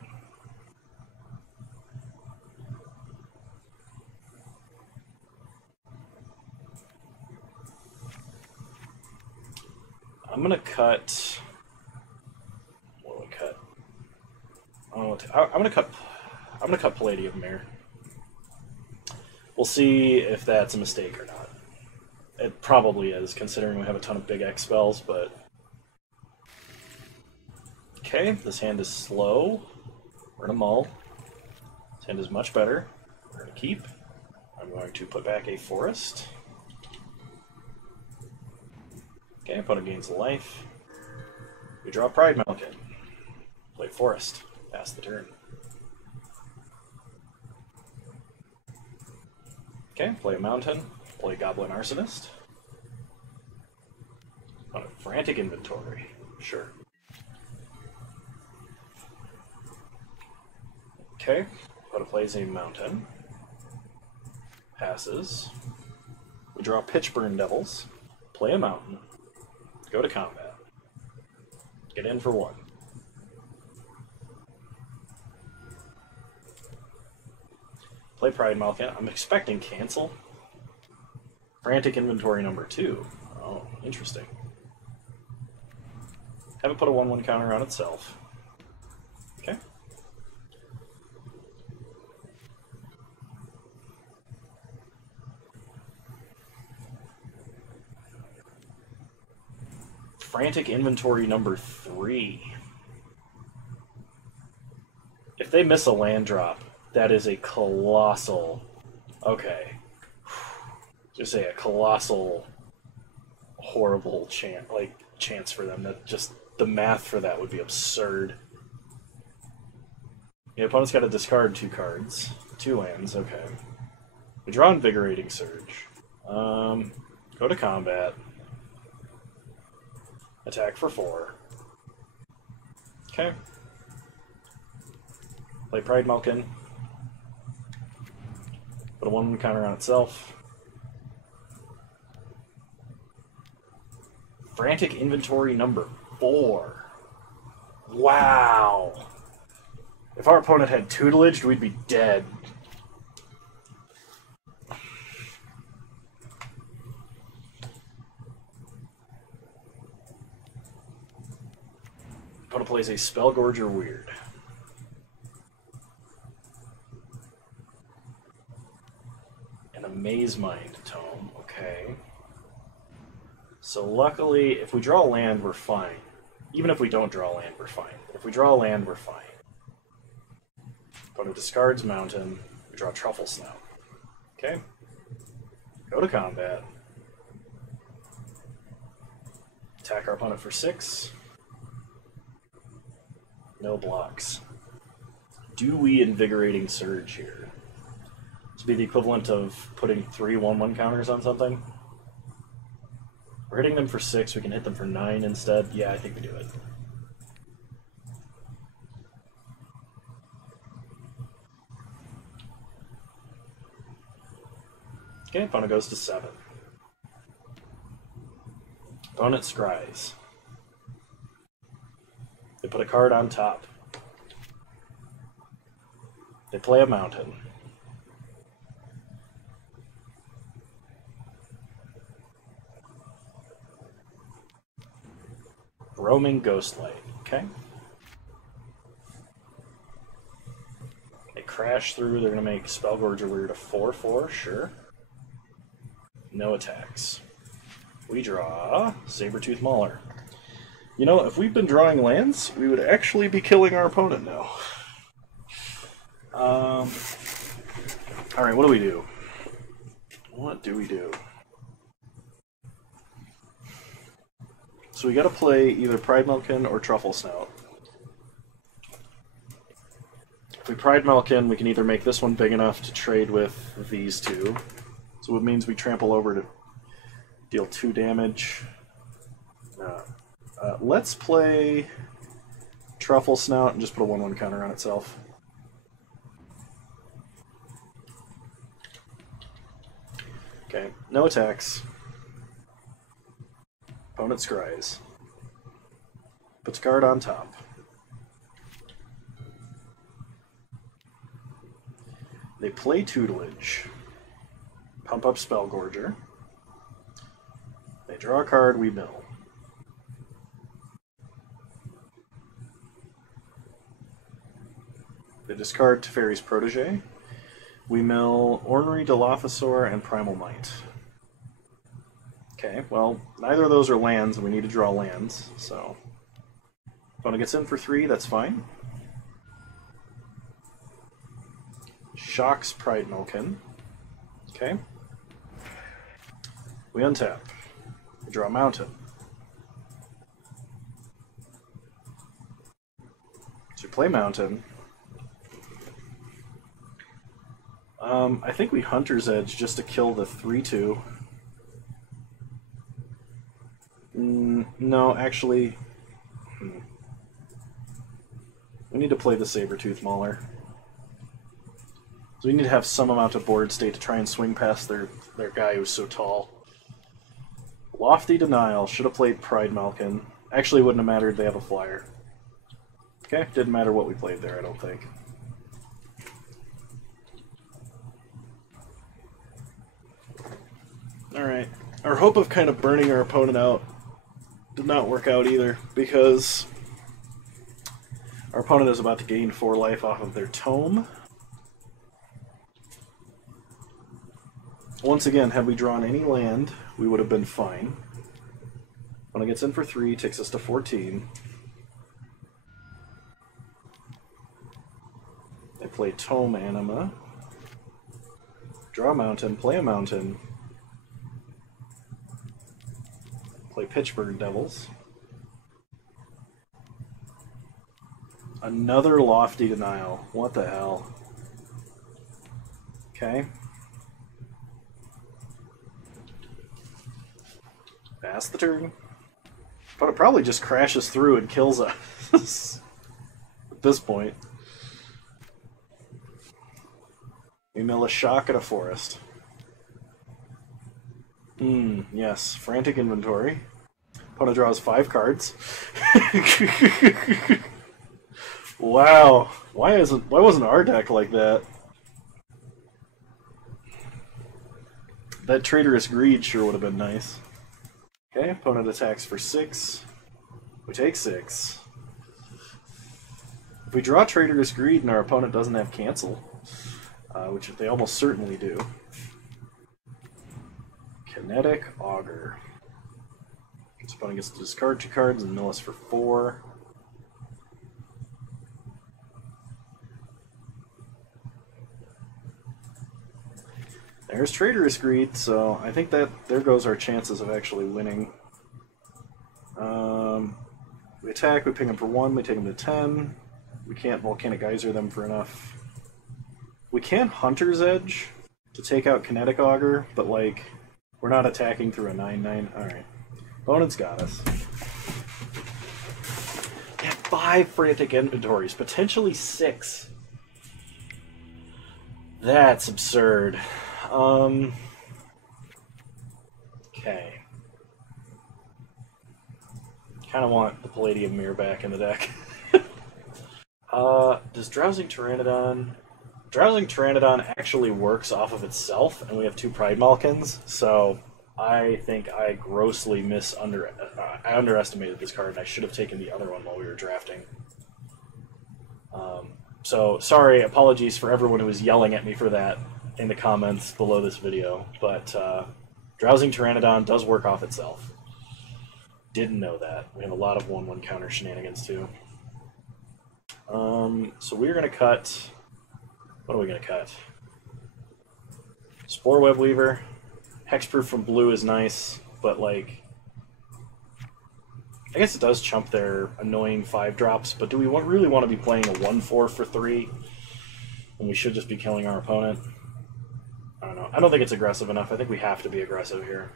I'm gonna cut. What do we cut? I don't know what to, I'm gonna cut Palladium Mirror. We'll see if that's a mistake or not. It probably is, considering we have a ton of big X spells, but... Okay, this hand is slow. We're gonna mull. This hand is much better. We're gonna keep. I'm going to put back a Forest. Okay, opponent gains life. We draw Pride Malkin. Play Forest. Pass the turn. Okay, play a mountain, play Goblin Arsonist. On a frantic inventory, sure. Okay, Opponent plays a mountain. Passes. We draw Pitchburn Devils, play a mountain, go to combat. Get in for 1. Play Pride Malkin. I'm expecting cancel. Frantic inventory number 2. Oh, interesting. Have it put a 1/1 counter on itself. Okay. Frantic inventory number 3. If they miss a land drop, that is a colossal... Okay. Just say a colossal, horrible chance for them. That just... The math for that would be absurd. The opponent's got to discard 2 cards. 2 lands, okay. We draw Invigorating Surge. Go to combat. Attack for 4. Okay. Play Pride Malkin. Put a 1/1 counter on itself. Frantic inventory number 4. Wow. If our opponent had tutelaged, we'd be dead. Opponent plays a Spellgorger Weird. And a Maze Mind Tome, okay. So luckily, if we draw a land, we're fine. Even if we don't draw a land, we're fine. If we draw a land, we're fine. Opponent discards Mountain, we draw Truffle Snout. Okay. Go to combat. Attack our opponent for 6. No blocks. Do we Invigorating Surge here? This would be the equivalent of putting 3 1/1 counters on something. We're hitting them for 6, we can hit them for 9 instead. Yeah, I think we do it. Okay, opponent goes to 7. Opponent scries. They put a card on top. They play a mountain. Roaming Ghostlight, okay. They crash through, they're going to make Spellgorger Weird a 4/4, sure. No attacks. We draw Sabertooth Mauler. You know, if we've been drawing lands, we would actually be killing our opponent now. Alright, what do we do? What do we do? So we gotta play either Pride Malkin or Truffle Snout. If we Pride Malkin, we can either make this one big enough to trade with these 2. So it means we trample over to deal 2 damage. Let's play Truffle Snout and just put a 1/1 counter on itself. Okay, no attacks. Opponent scries. Puts card on top. They play Tutelage. Pump up Spellgorger. They draw a card, we mill. They discard Teferi's Protege. We mill Ornery Dilophosaur and Primal Might. Okay, well, neither of those are lands, and we need to draw lands, so... Opponent gets in for 3, that's fine. Shocks Pride Malkin. Okay. We untap. We draw a Mountain. So we play mountain. I think we Hunter's Edge just to kill the 3/2. No, actually... We need to play the Sabertooth Mauler. So we need to have some amount of board state to try and swing past their guy who's so tall. Lofty Denial. Should have played Pride Malkin. Actually, wouldn't have mattered. They have a flyer. Okay, didn't matter what we played there, I don't think. Alright. Our hope of kind of burning our opponent out did not work out either, because our opponent is about to gain 4 life off of their tome. Once again, had we drawn any land, we would have been fine. When it gets in for 3, takes us to 14. They play Tome Anima. Draw a mountain, play a mountain. Play Pitchburgh Devils. Another Lofty Denial. What the hell? Okay. Pass the turn. But it probably just crashes through and kills us at this point. We mill a shock at a forest. Yes. Frantic Inventory. Opponent draws 5 cards. Wow. Why wasn't our deck like that? That Traitorous Greed sure would have been nice. Okay, opponent attacks for 6. We take 6. If we draw Traitorous Greed and our opponent doesn't have cancel, which they almost certainly do. Kinetic Augur. This opponent gets to discard 2 cards and mill us for 4. There's Traitorous Greed, so I think that there goes our chances of actually winning. We attack, we ping him for 1, we take him to 10. We can't Volcanic Geyser them for enough. We can Hunter's Edge to take out Kinetic Augur, but like, we're not attacking through a 9/9. Alright. Opponent's got us. They have 5 Frantic Inventories, potentially 6. That's absurd. Okay. Kind of want the Palladium Mirror back in the deck. Does Drowsing Pteranodon... Drowsing Pteranodon actually works off of itself, and we have 2 Pride Malkins, so I think I grossly I underestimated this card, and I should have taken the other one while we were drafting. So, sorry, apologies for everyone who was yelling at me for that in the comments below this video, but Drowsing Pteranodon does work off itself. Didn't know that. We have a lot of 1/1 counter shenanigans too. So we're going to cut... What are we going to cut? Spore Web Weaver. Hexproof from blue is nice, but like... I guess it does chump their annoying 5-drops, but do we really want to be playing a 1/4 for 3 when we should just be killing our opponent? I don't know. I don't think it's aggressive enough. I think we have to be aggressive here.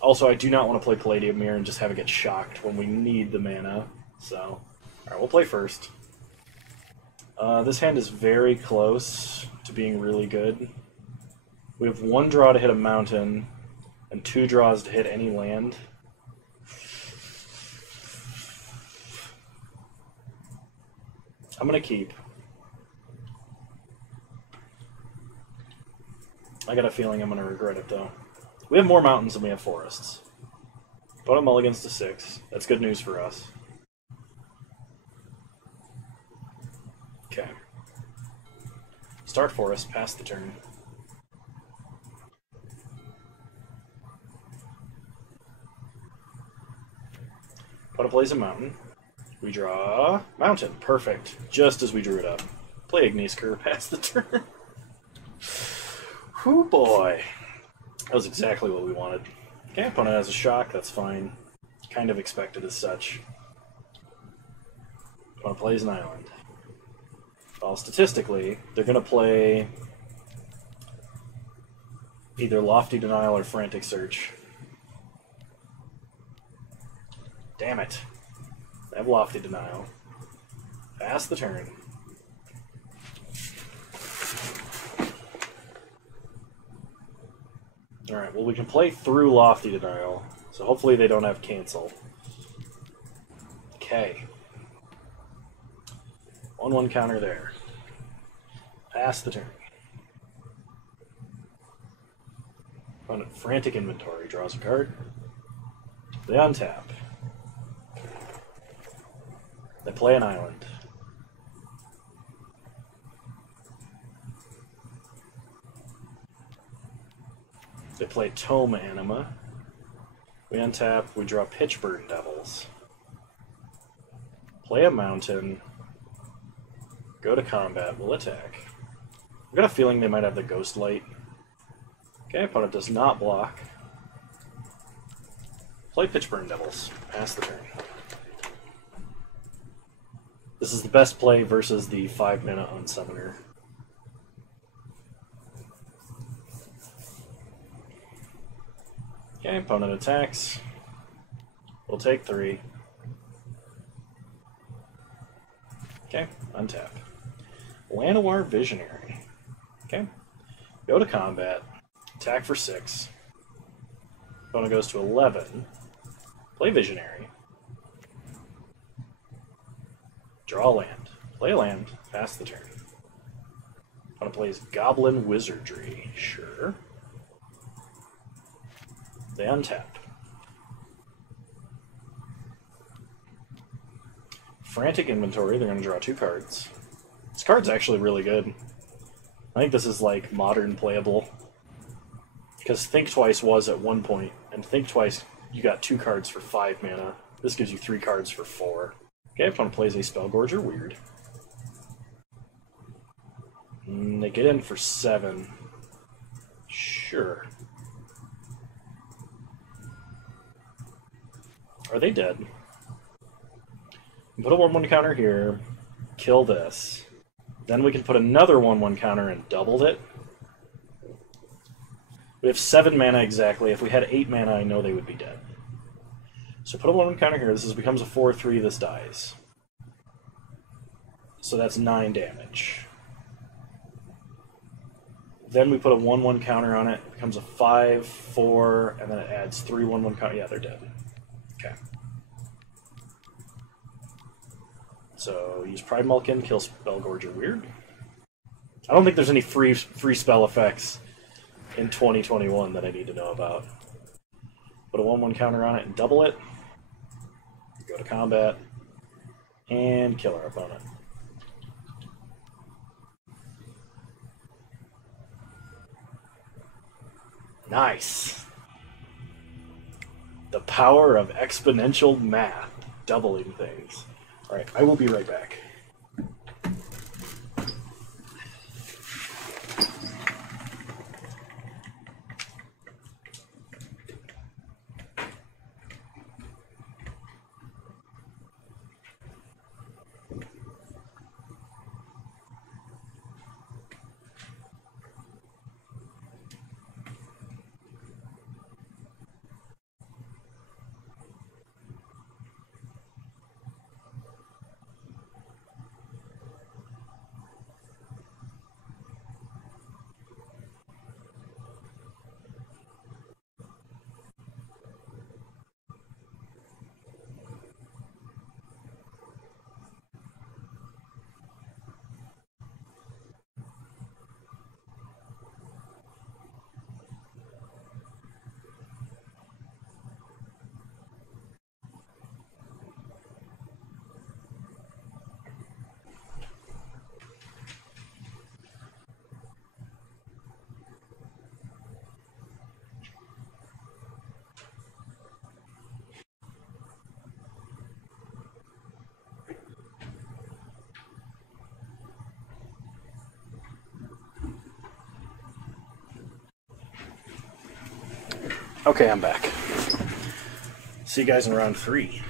Also, I do not want to play Palladium Mirror and just have it get shocked when we need the mana. So, alright, we'll play first. This hand is very close to being really good. We have 1 draw to hit a mountain, and 2 draws to hit any land. I'm going to keep. I got a feeling I'm going to regret it, though. We have more mountains than we have forests. Opponent mulligans to 6. That's good news for us. Okay. Start forest, pass the turn. Opponent plays a mountain. We draw mountain. Perfect. Just as we drew it up. Play Ignisker, pass the turn. Whew, boy. That was exactly what we wanted. Okay, opponent has a shock, that's fine. Kind of expected as such. Opponent plays an island. Well, statistically, they're going to play either Lofty Denial or Frantic Search. Damn it. I have Lofty Denial. Pass the turn. Alright, well we can play through Lofty Denial, so hopefully they don't have Cancel. Okay. 1/1 counter there. Pass the turn. Opponent Frantic Inventory draws a card. They untap. They play an island. They play Tome Anima. We untap, we draw Pitchburn Devils. Play a mountain. Go to combat, we'll attack. I've got a feeling they might have the Ghost Light. Okay, opponent does not block. Play Pitchburn Devils. Pass the turn. This is the best play versus the 5-mana Unsummoner. Okay, opponent attacks. We'll take 3. Okay, untap. Llanowar Visionary. Okay. Go to combat. Attack for 6. Opponent goes to 11. Play Visionary. Draw a land. Play a land. Pass the turn. Opponent plays Goblin Wizardry. Sure. They untap. Frantic Inventory, they're going to draw 2 cards. This card's actually really good. I think this is like modern playable. Because Think Twice was at one point, and Think Twice you got 2 cards for 5 mana. This gives you 3 cards for 4. Okay, opponent plays a Spellgorger, weird. They get in for 7. Sure. Are they dead? Put a 1/1 counter here, kill this. Then we can put another 1/1 counter and doubled it. We have 7 mana exactly. If we had 8 mana, I know they would be dead. So put a 1/1 counter here. This becomes a 4/3. This dies. So that's 9 damage. Then we put a 1/1 counter on it. It becomes a 5/4, and then it adds 3 1/1 counter. Yeah, they're dead. Okay. So use Pride Mulkin, kill Spellgorger. Weird. I don't think there's any free spell effects in 2021 that I need to know about. Put a 1/1 counter on it and double it. Go to combat and kill our opponent. Nice. The power of exponential math, doubling things. Alright, I will be right back. Okay, I'm back. See you guys in round 3.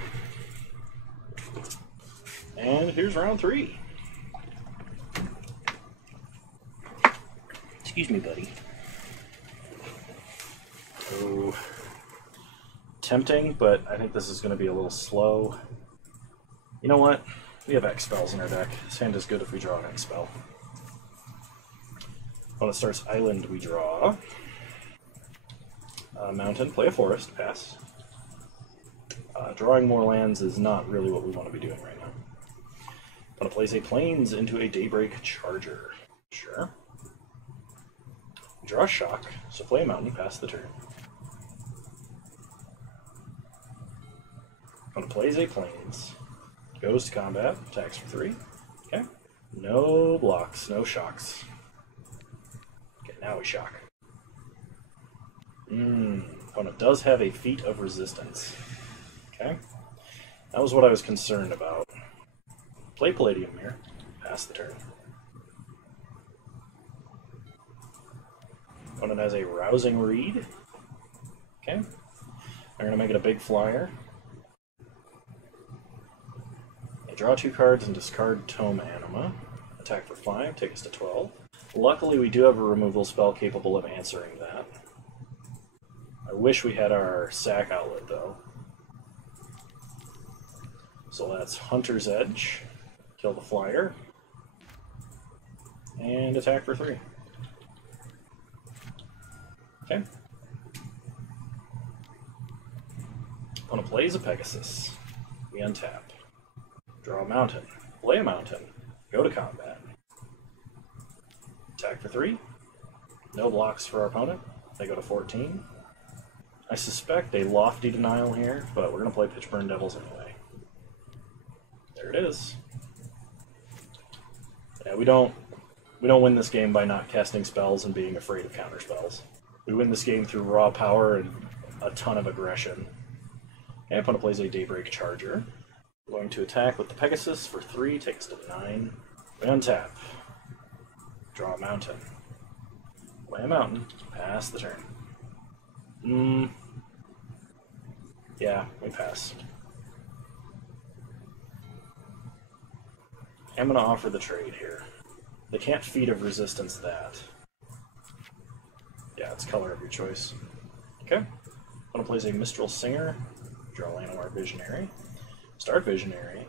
And here's round 3. Excuse me, buddy. Oh, tempting, but I think this is going to be a little slow. You know what? We have X spells in our deck. This hand is good if we draw an X spell. When it starts island, we draw a mountain, play a forest, pass. Drawing more lands is not really what we want to be doing right now. I'm going to place a plains into a Daybreak Charger. Sure. Draw a shock, so play a mountain, pass the turn. I'm going to place a plains. Goes to combat, attacks for 3. Okay. No blocks, no shocks. Okay, now we shock. Opponent does have a Feat of Resistance. Okay. That was what I was concerned about. Play Palladium here, pass the turn. Opponent has a Rousing Reed. Okay. They're going to make it a big flyer. They draw 2 cards and discard Tome Anima. Attack for 5, take us to 12. Luckily, we do have a removal spell capable of answering that. I wish we had our sack outlet, though. So that's Hunter's Edge. Kill the flyer. And attack for 3. Okay. Opponent plays a Pegasus. We untap. Draw a mountain. Play a mountain. Go to combat. Attack for 3. No blocks for our opponent. They go to 14. I suspect a Lofty Denial here, but we're going to play Pitchburn Devils anyway. There it is. Yeah, we don't win this game by not casting spells and being afraid of counter spells. We win this game through raw power and a ton of aggression. Okay, opponent plays a Daybreak Charger. We're going to attack with the Pegasus for 3, take us to 9. We untap. Draw a mountain. Play a mountain. Pass the turn. Yeah, we pass. I'm going to offer the trade here. They can't Feat of Resistance that. Yeah, it's color of your choice. Okay. Opponent plays a Mistral Singer. Draw Llanowar Visionary. Start Visionary.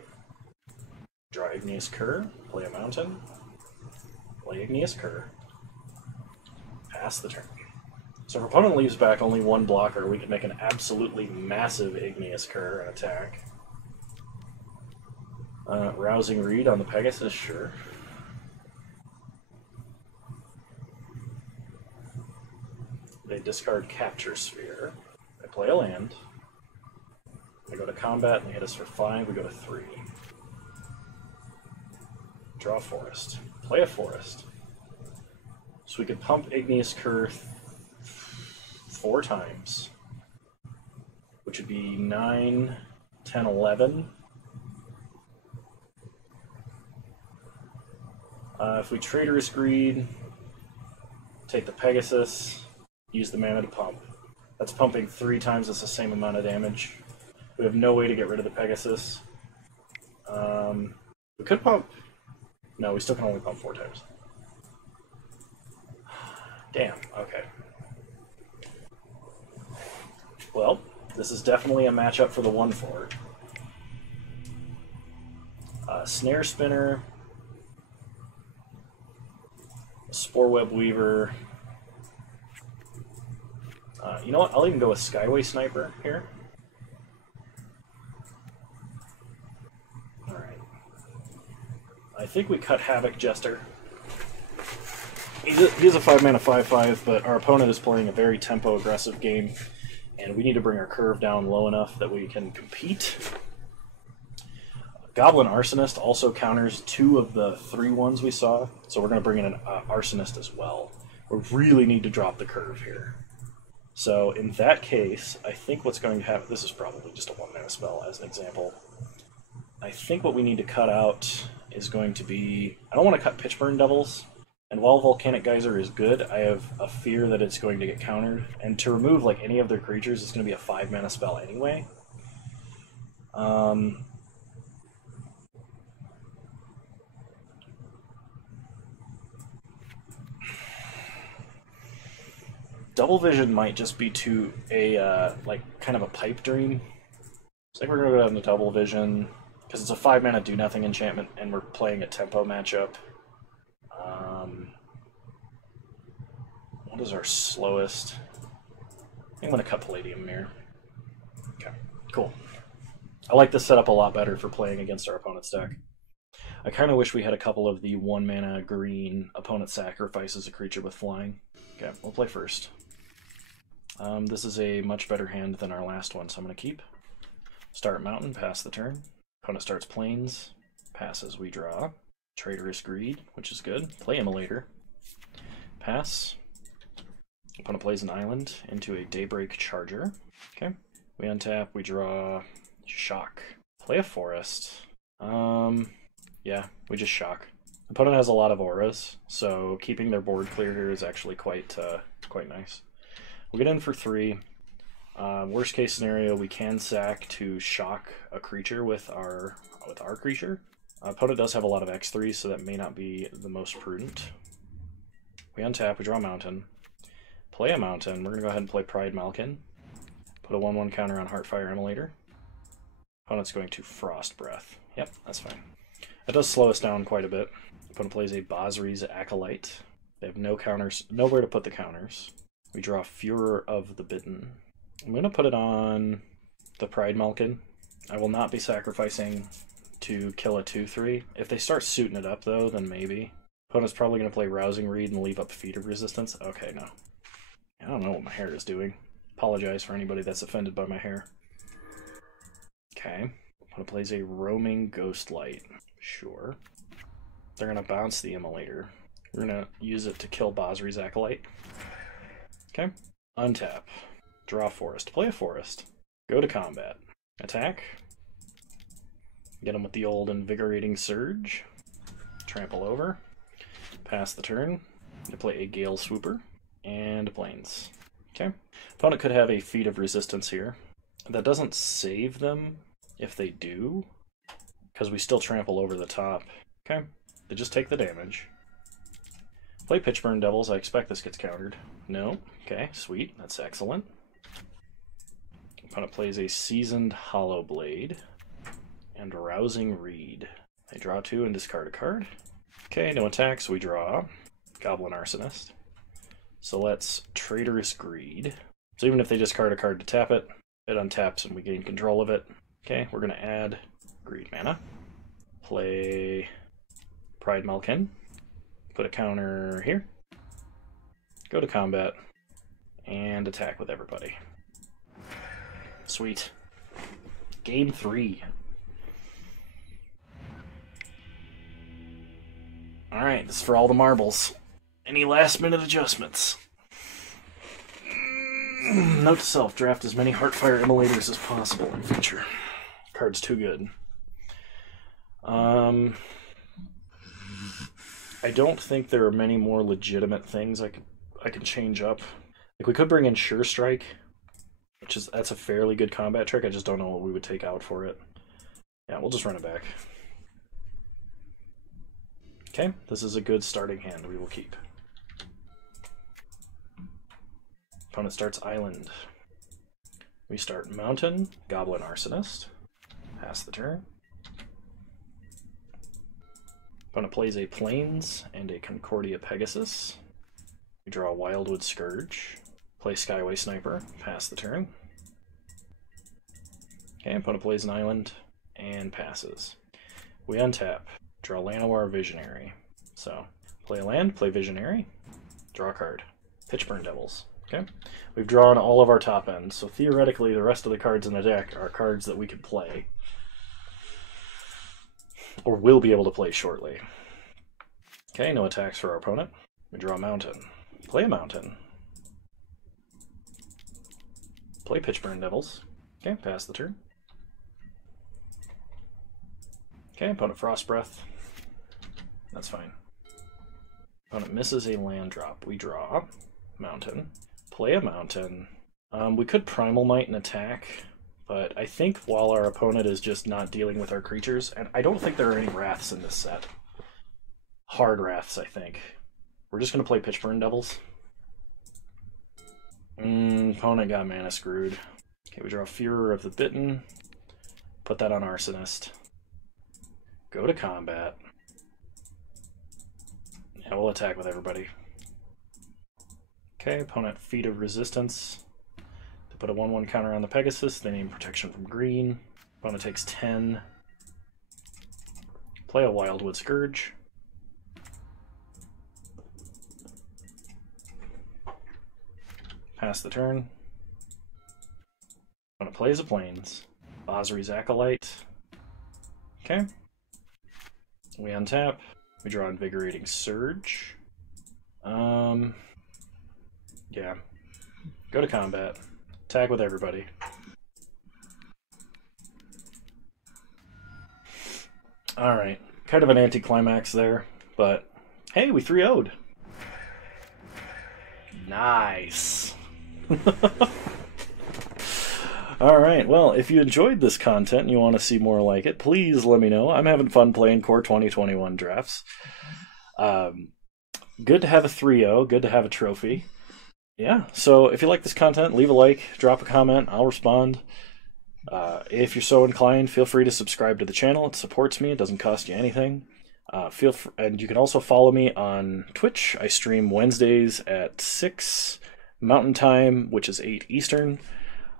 Draw Igneous Cur. Play a mountain. Play Igneous Cur. Pass the turn. So if our opponent leaves back only 1 blocker, we can make an absolutely massive Igneous Cur and attack. Rousing Reed on the Pegasus, sure. They discard Capture Sphere. They play a land. They go to combat and they hit us for 5, we go to 3. Draw a forest. Play a forest. So we could pump Igneous Cur 4 times, which would be 9, 10, 11. If we Traitorous Greed, take the Pegasus, use the mana to pump. That's pumping 3 times, that's the same amount of damage. We have no way to get rid of the Pegasus. We could pump. No, we still can only pump 4 times. Damn, okay. Well, this is definitely a matchup for the 1/4. Snare Spinner, Sporeweb Weaver. You know what? I'll even go with Skyway Sniper here. Alright. I think we cut Havoc Jester. He's a 5-mana 5/5, but our opponent is playing a very tempo-aggressive game, and we need to bring our curve down low enough that we can compete. Goblin Arsonist also counters 2 of the 3 ones we saw, so we're going to bring in an Arsonist as well. We really need to drop the curve here. So in that case, I think what's going to happen, this is probably just a 1-mana spell as an example. I think what we need to cut out is going to be, I don't want to cut Pitchburn Devils, and while Volcanic Geyser is good, I have a fear that it's going to get countered, and to remove like any of their creatures, it's going to be a 5-mana spell anyway. Double Vision might just be like kind of a pipe dream. So I think we're going to go down to Double Vision, because it's a 5-mana do-nothing enchantment, and we're playing a tempo matchup. What is our slowest? I'm going to cut Palladium Mirror. Okay, cool. I like this setup a lot better for playing against our opponent's deck. I kind of wish we had a couple of the 1-mana green opponent sacrifices a creature with flying. Okay, we'll play first. This is a much better hand than our last one, so I'm going to keep. Start Mountain, pass the turn. Opponent starts Plains, passes, we draw. Traitorous Greed, which is good. Play Immolator. Pass. Opponent plays an island into a Daybreak Charger. Okay. We untap, we draw Shock. Play a forest. Yeah, we just shock. Opponent has a lot of auras, so keeping their board clear here is actually quite nice. We'll get in for 3. Worst case scenario, we can sack to shock a creature with our creature. Opponent does have a lot of X3, so that may not be the most prudent. We untap, we draw a mountain. Play a mountain. We're going to go ahead and play Pride Malkin. Put a 1/1 counter on Heartfire Immolator. Opponent's going to Frost Breath. Yep, that's fine. That does slow us down quite a bit. Opponent plays a Basri's Acolyte. They have no counters, nowhere to put the counters. We draw Furor of the Bitten. I'm going to put it on the Pride Malkin. I will not be sacrificing to kill a 2/3. If they start suiting it up, though, then maybe. Opponent's probably going to play Rousing Reed and leave up Feat of Resistance. Okay, no. I don't know what my hair is doing. Apologize for anybody that's offended by my hair. Okay. Opponent plays a Roaming Ghostlight. Sure. They're going to bounce the Immolator. We're going to use it to kill Basri's Acolyte. Okay. Untap. Draw Forest. Play a Forest. Go to combat. Attack. Get them with the old Invigorating Surge. Trample over. Pass the turn. They play a Gale Swooper. And Plains. Okay. Opponent could have a Feat of Resistance here. That doesn't save them if they do, because we still trample over the top. Okay. They just take the damage. Play Pitchburn Devils. I expect this gets countered. No. Okay, sweet. That's excellent. Opponent plays a Seasoned Hollowblade and Rousing Reed. They draw 2 and discard a card. Okay, no attacks. We draw Goblin Arsonist. So let's Traitorous Greed. So even if they discard a card to tap it, it untaps and we gain control of it. Okay, we're going to add Greed mana. Play Pride Malkin. Put a counter here. Go to combat. And attack with everybody. Sweet. Game 3. Alright, this is for all the marbles. Any last minute adjustments? Note to self, draft as many Heartfire Immolators as possible in future. Card's too good. I don't think there are many more legitimate things I can change up. Like, we could bring in Sure Strike, that's a fairly good combat trick. I just don't know what we would take out for it. Yeah, we'll just run it back. Okay, this is a good starting hand. We will keep. Opponent starts Island. We start Mountain, Goblin Arsonist. Pass the turn. Opponent plays a Plains and a Concordia Pegasus. We draw a Wildwood Scourge. Play Skyway Sniper. Pass the turn. Okay, opponent plays an Island and passes. We untap. Draw Llanowar Visionary. So, play a land, play Visionary. Draw a card. Pitchburn Devils. Okay, we've drawn all of our top ends, so theoretically the rest of the cards in the deck are cards that we could play. Or will be able to play shortly. Okay, no attacks for our opponent. We draw a Mountain. Play a Mountain. Play Pitchburn Devils. Okay, pass the turn. Okay, opponent Frost Breath. That's fine. Opponent misses a land drop. We draw Mountain. Play a Mountain. We could Primal Might and attack, but I think while our opponent is just not dealing with our creatures, and I don't think there are any Wraths in this set. Hard Wraths, I think. We're just going to play Pitchburn Devils. Opponent got mana screwed. Okay, we draw Führer of the Bitten. Put that on Arsonist. Go to combat. Yeah, we'll attack with everybody. Okay, opponent Feat of Resistance. To put a 1/1 counter on the Pegasus, they name protection from green. Opponent takes 10. Play a Wildwood Scourge. Pass the turn. Opponent plays a Plains. Osri's Acolyte. Okay. We untap. We draw Invigorating Surge. Yeah. Go to combat. Attack with everybody. Alright. Kind of an anticlimax there, but hey, we 3-0'd. Nice. Alright, well, if you enjoyed this content and you want to see more like it, please let me know. I'm having fun playing Core 2021 drafts. Good to have a 3-0, good to have a trophy. Yeah, so if you like this content, leave a like, drop a comment, I'll respond. If you're so inclined, feel free to subscribe to the channel. It supports me, it doesn't cost you anything. And you can also follow me on Twitch. I stream Wednesdays at 6 Mountain Time, which is 8 Eastern.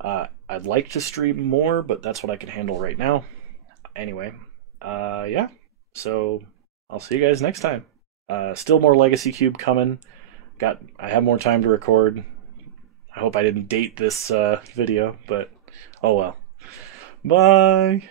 I'd like to stream more, but that's what I can handle right now. Anyway, yeah, so I'll see you guys next time. Still more Legacy Cube coming. I have more time to record. I hope I didn't date this video, but oh well. Bye!